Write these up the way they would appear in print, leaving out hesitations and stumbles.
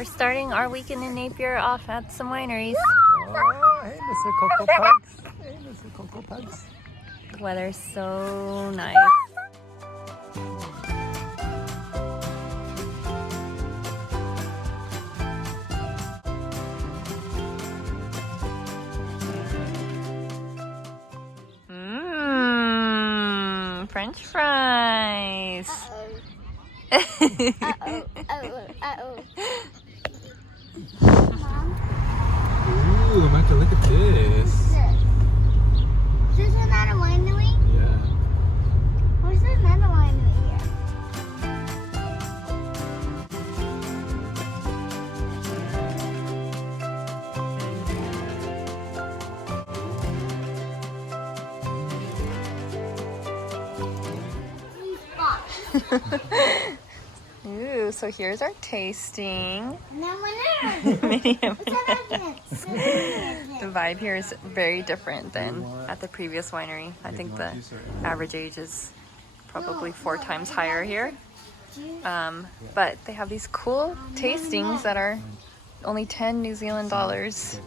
We're starting our weekend in Napier off at some wineries. Oh, hey, Mr. Cocoa Pugs. Hey, Mr. Cocoa Pugs. The weather's so nice. Mmm, French fries. Ooh, Micah, look at this. Is that a winery? Yeah. Where's another winery Ooh, so here's our tasting. The vibe here is very different than at the previous winery. I think the average age is probably 4 times higher here. But they have these cool tastings that are only 10 New Zealand dollars.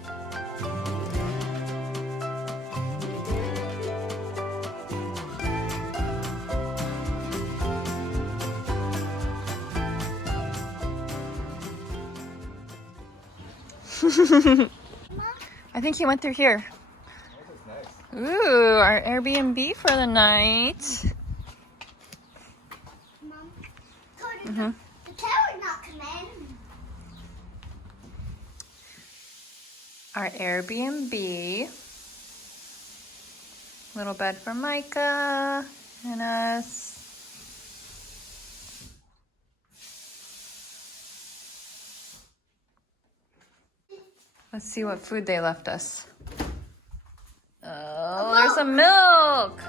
I think he went through here. Ooh, our Airbnb for the night. Mom, the tower's not coming. Our Airbnb. Little bed for Micah and us. Let's see what food they left us. Oh, there's some milk.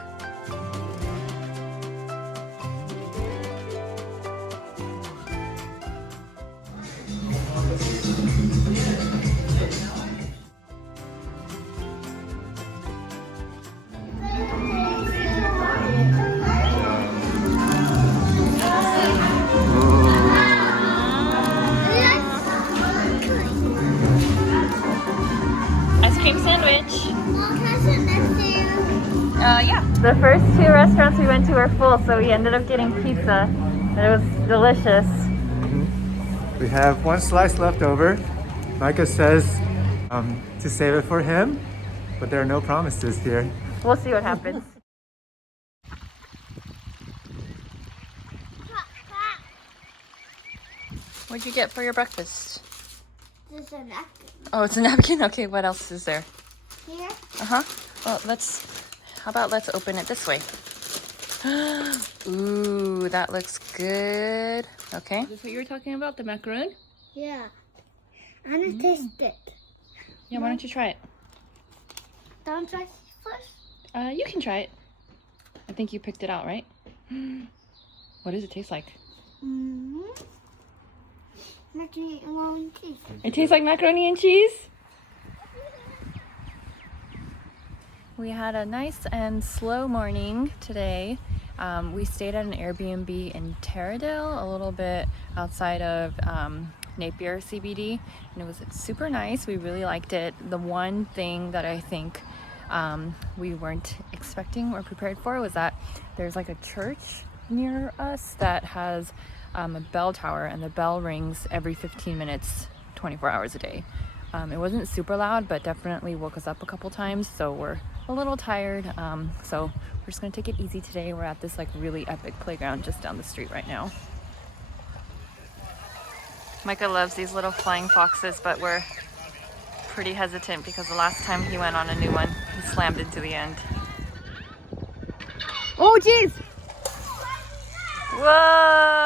Ice cream sandwich. Yeah. The first 2 restaurants we went to were full, so we ended up getting pizza. It was delicious. We have 1 slice left over. Micah says to save it for him, but there are no promises here. We'll see what happens. What'd you get for your breakfast? There's a napkin. Oh, it's a napkin? Okay, what else is there? Here? Uh-huh. Well, how about let's open it this way. Ooh, that looks good. Okay. Is this what you were talking about, the macaroon? Yeah. I want to taste it. Yeah, why don't you try it? Don't try it first? You can try it. I think you picked it out, right? What does it taste like? Macaroni and cheese. It tastes like macaroni and cheese? We had a nice and slow morning today. We stayed at an Airbnb in Taradale, a little bit outside of Napier CBD, and it was super nice. We really liked it. The one thing that I think we weren't expecting or prepared for was that there's like a church near us that has a bell tower, and the bell rings every 15 minutes, 24 hours a day. It wasn't super loud, but definitely woke us up a couple times, so we're a little tired. So we're just gonna take it easy today. We're at this like really epic playground just down the street right now. Micah loves these little flying foxes, but we're pretty hesitant because the last time he went on a new one, he slammed into the end. Oh, jeez! Whoa!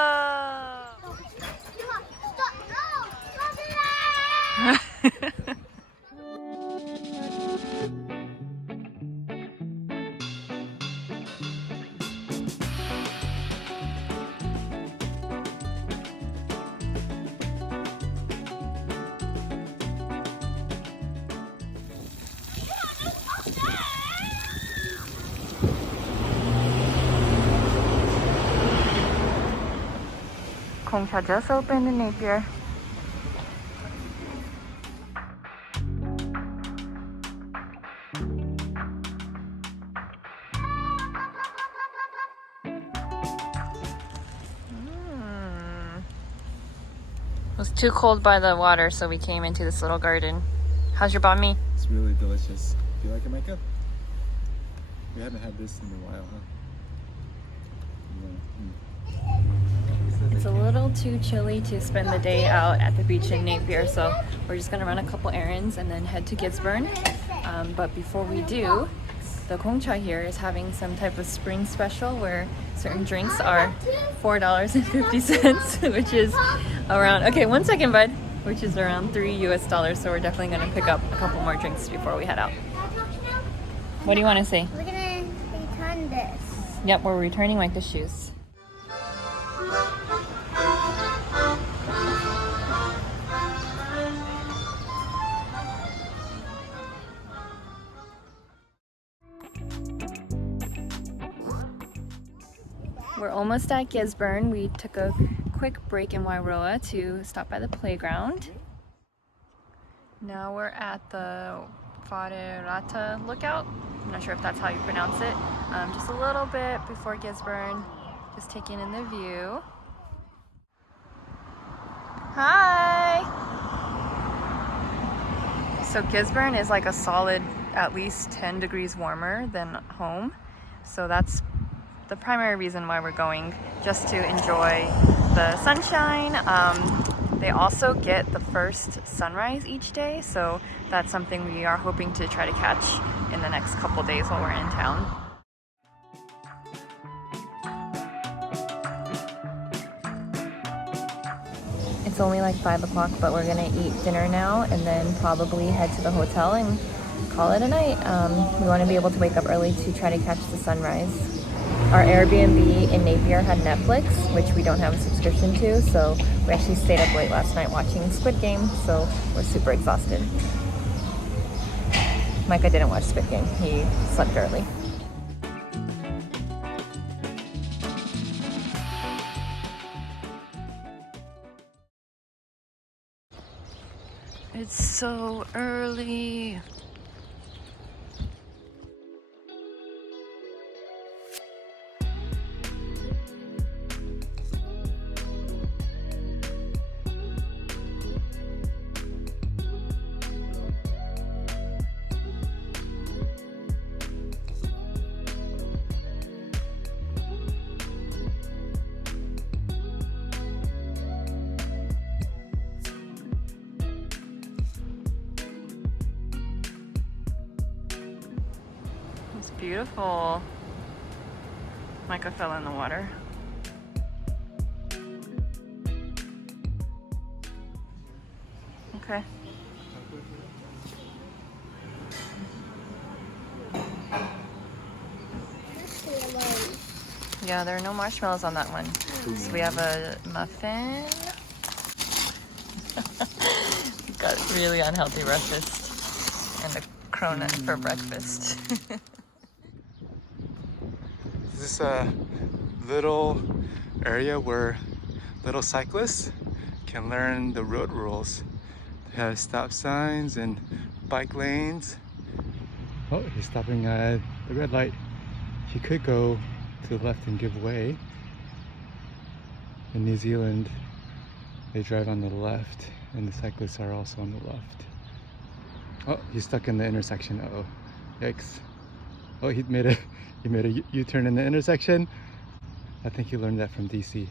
Gong just opened in Napier. It was too cold by the water, so we came into this little garden. How's your banh mi? It's really delicious. Do you like it, Micah? We haven't had this in a while, huh? It's a little too chilly to spend the day out at the beach in Napier, so we're just gonna run a couple errands and then head to Gisborne. But before we do, the Gong here is having some type of spring special where certain drinks are $4.50, which is around, okay, 1 second, bud, which is around $3 US. So we're definitely gonna pick up a couple more drinks before we head out. What do you want to say? We're gonna return this. Yep, we're returning Micah's shoes. We're almost at Gisborne. We took a quick break in Wharerata to stop by the playground. Now we're at the Wharerata lookout. I'm not sure if that's how you pronounce it. Just a little bit before Gisborne, just taking in the view. Hi! So Gisborne is like a solid at least 10 degrees warmer than home. So that's the primary reason why we're going, just to enjoy the sunshine. They also get the first sunrise each day, so that's something we are hoping to try to catch in the next couple days while we're in town. It's only like 5 o'clock, but we're gonna eat dinner now and then probably head to the hotel and call it a night. We want to be able to wake up early to try to catch the sunrise. Our Airbnb in Napier had Netflix, which we don't have a subscription to, so we actually stayed up late last night watching Squid Game, so we're super exhausted. Micah didn't watch Squid Game, he slept early. It's so early. It's beautiful. Micah fell in the water. Okay. Yeah, there are no marshmallows on that one. So we have a muffin. We got a really unhealthy breakfast and a cronut for breakfast. This is a little area where little cyclists can learn the road rules. It has stop signs and bike lanes. Oh, he's stopping at the red light. He could go to the left and give way. In New Zealand, they drive on the left and the cyclists are also on the left. Oh, he's stuck in the intersection. Uh-oh. Yikes. Oh, he made a U-turn in the intersection. I think he learned that from DC.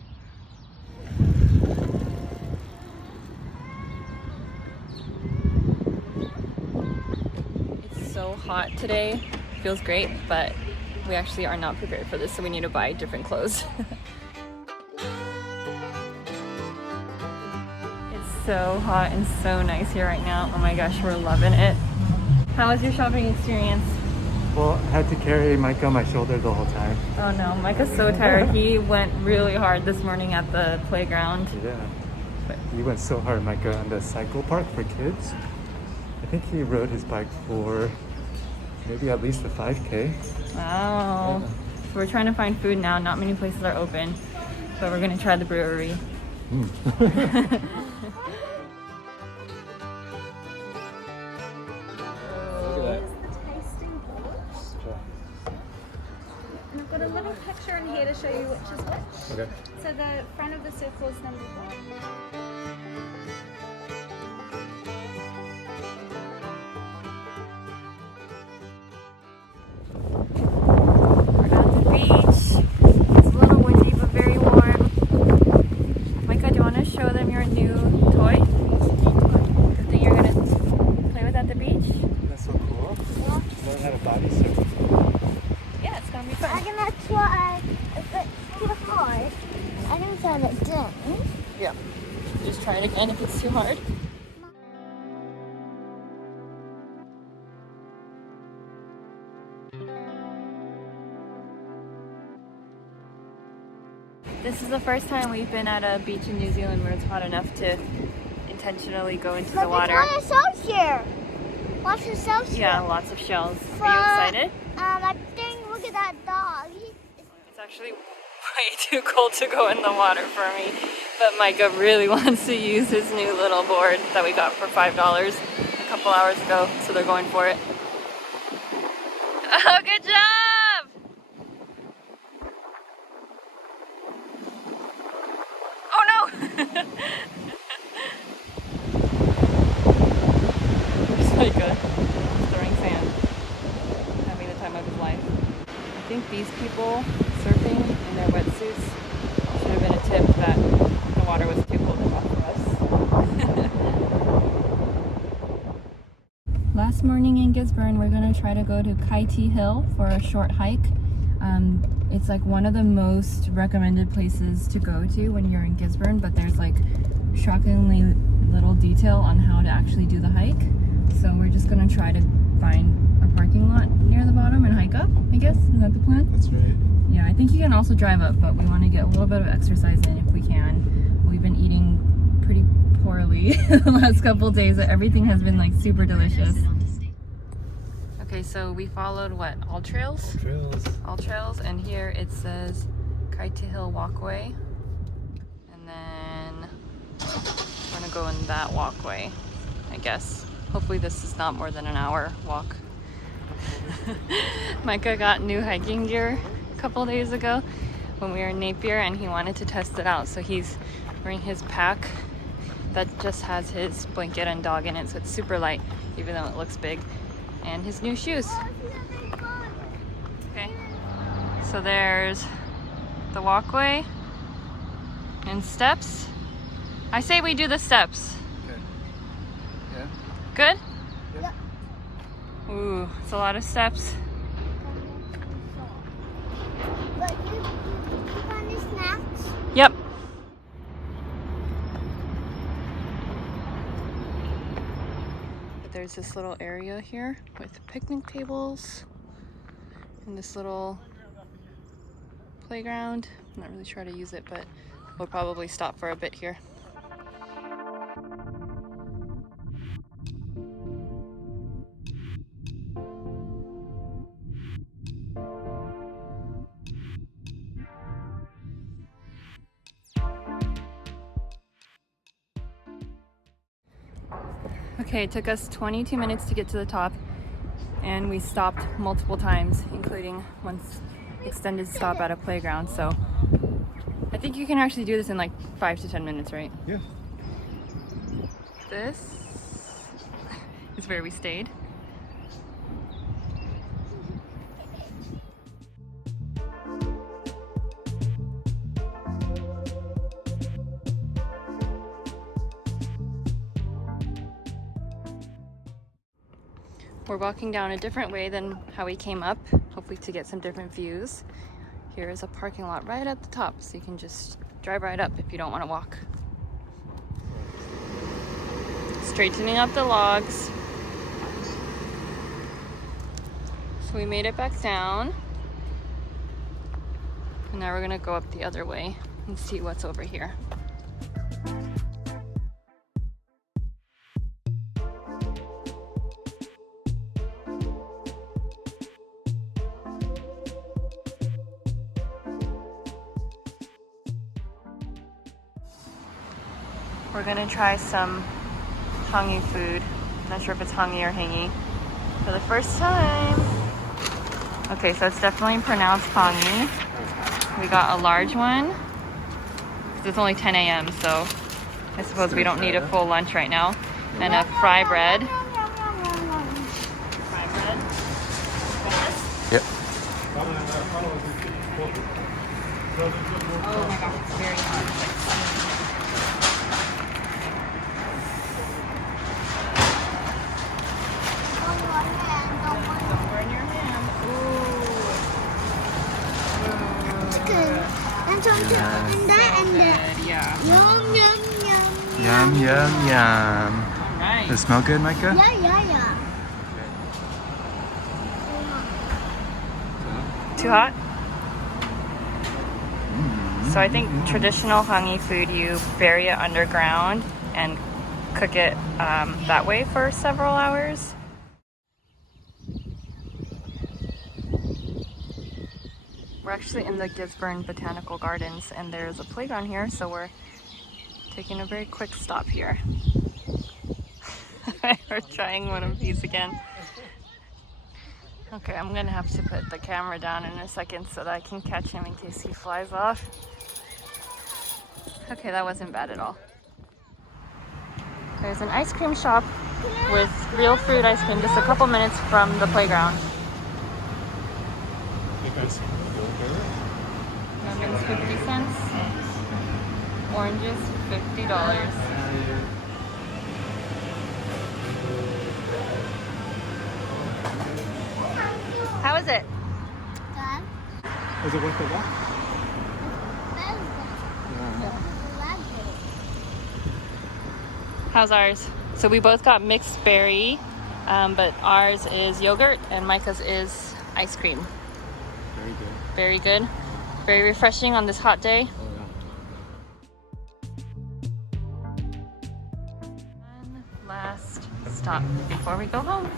It's so hot today. Feels great, but we actually are not prepared for this, so we need to buy different clothes. It's so hot and so nice here right now. Oh my gosh, we're loving it. How was your shopping experience? Well, I had to carry Micah on my shoulder the whole time. Oh no, Micah's so tired. He went really hard this morning at the playground. Yeah, he went so hard, Micah, on the cycle park for kids. I think he rode his bike for maybe at least a 5K. Wow. Yeah. So we're trying to find food now. Not many places are open, but we're gonna try the brewery. And I've got a little picture in here to show you which is which. Okay. So the front of the circle is number 1. try if it's too hard. I can try it again. Yeah. Just try it again if it's too hard. This is the first time we've been at a beach in New Zealand where it's hot enough to intentionally go into the water. Look, there's a lot of shells here. Lots of shells here. Yeah, lots of shells. Are you excited? I think, look at that dog. It's actually way too cold to go in the water for me. But Micah really wants to use his new little board that we got for $5 a couple hours ago, so they're going for it. Oh, good job! Oh no! Just Micah throwing sand, having the time of his life. I think these people surfing in their wetsuits should have been a tip that the water was too cold enough for us. Last morning in Gisborne, we're going to try to go to Kaiti Hill for a short hike. It's like one of the most recommended places to go to when you're in Gisborne, but there's like shockingly little detail on how to actually do the hike. So we're just going to try to find a parking lot near the bottom and hike up, I guess. Is that the plan? That's right. Yeah, I think you can also drive up, but we want to get a little bit of exercise in if we can. We've been eating pretty poorly the last couple days. Everything has been like super delicious. Okay, so we followed what? All trails? Trails. All trails, and here it says Kaiti Hill Walkway. And then we're gonna go in that walkway, I guess. Hopefully this is not more than an hour walk. Micah got new hiking gear a couple days ago when we were in Napier, and he wanted to test it out. So he's wearing his pack that just has his blanket and dog in it, so it's super light, even though it looks big. And his new shoes. Okay, so there's the walkway and steps. I say we do the steps. Okay. Yeah. Good? Yep. Ooh, it's a lot of steps. But you find the snacks? Yep. There's this little area here with picnic tables and this little playground. I'm not really sure how to use it, but we'll probably stop for a bit here. Okay, it took us 22 minutes to get to the top, and we stopped multiple times, including one extended stop at a playground. So I think you can actually do this in like 5 to 10 minutes, right? Yeah. This is where we stayed. We're walking down a different way than how we came up, hopefully to get some different views. Here is a parking lot right at the top, so you can just drive right up if you don't want to walk. Straightening up the logs. So we made it back down. And now we're gonna go up the other way and see what's over here. We're gonna try some Hangi food. Not sure if it's Hangi or Hangi for the first time. Okay, so it's definitely pronounced Hangi. We got a large one. It's only 10 a.m., so I suppose we don't need a full lunch right now. And a fry bread. Fry bread. Yep. Oh my gosh, it's very hot. It's like don't burn your hand. Ooh. chicken and something and that and that. Yeah. Yum yum yum. Yum, yum, yum. All right. Does it smell good, Micah? Yeah. Too hot? So I think traditional Hangi food, you bury it underground and cook it that way for several hours. We're actually in the Gisborne Botanical Gardens and there's a playground here, so we're taking a very quick stop here. We're trying one of these again. Okay, I'm gonna have to put the camera down in a second so that I can catch him in case he flies off. Okay, that wasn't bad at all. There's an ice cream shop with real fruit ice cream just a couple minutes from the playground. Lemons 50 cents, oranges $50. How is it? Dad, Is it worth the walk? How's ours? So we both got mixed berry, but ours is yogurt and Micah's is ice cream. Very good. Very good. Very refreshing on this hot day. One last stop before we go home.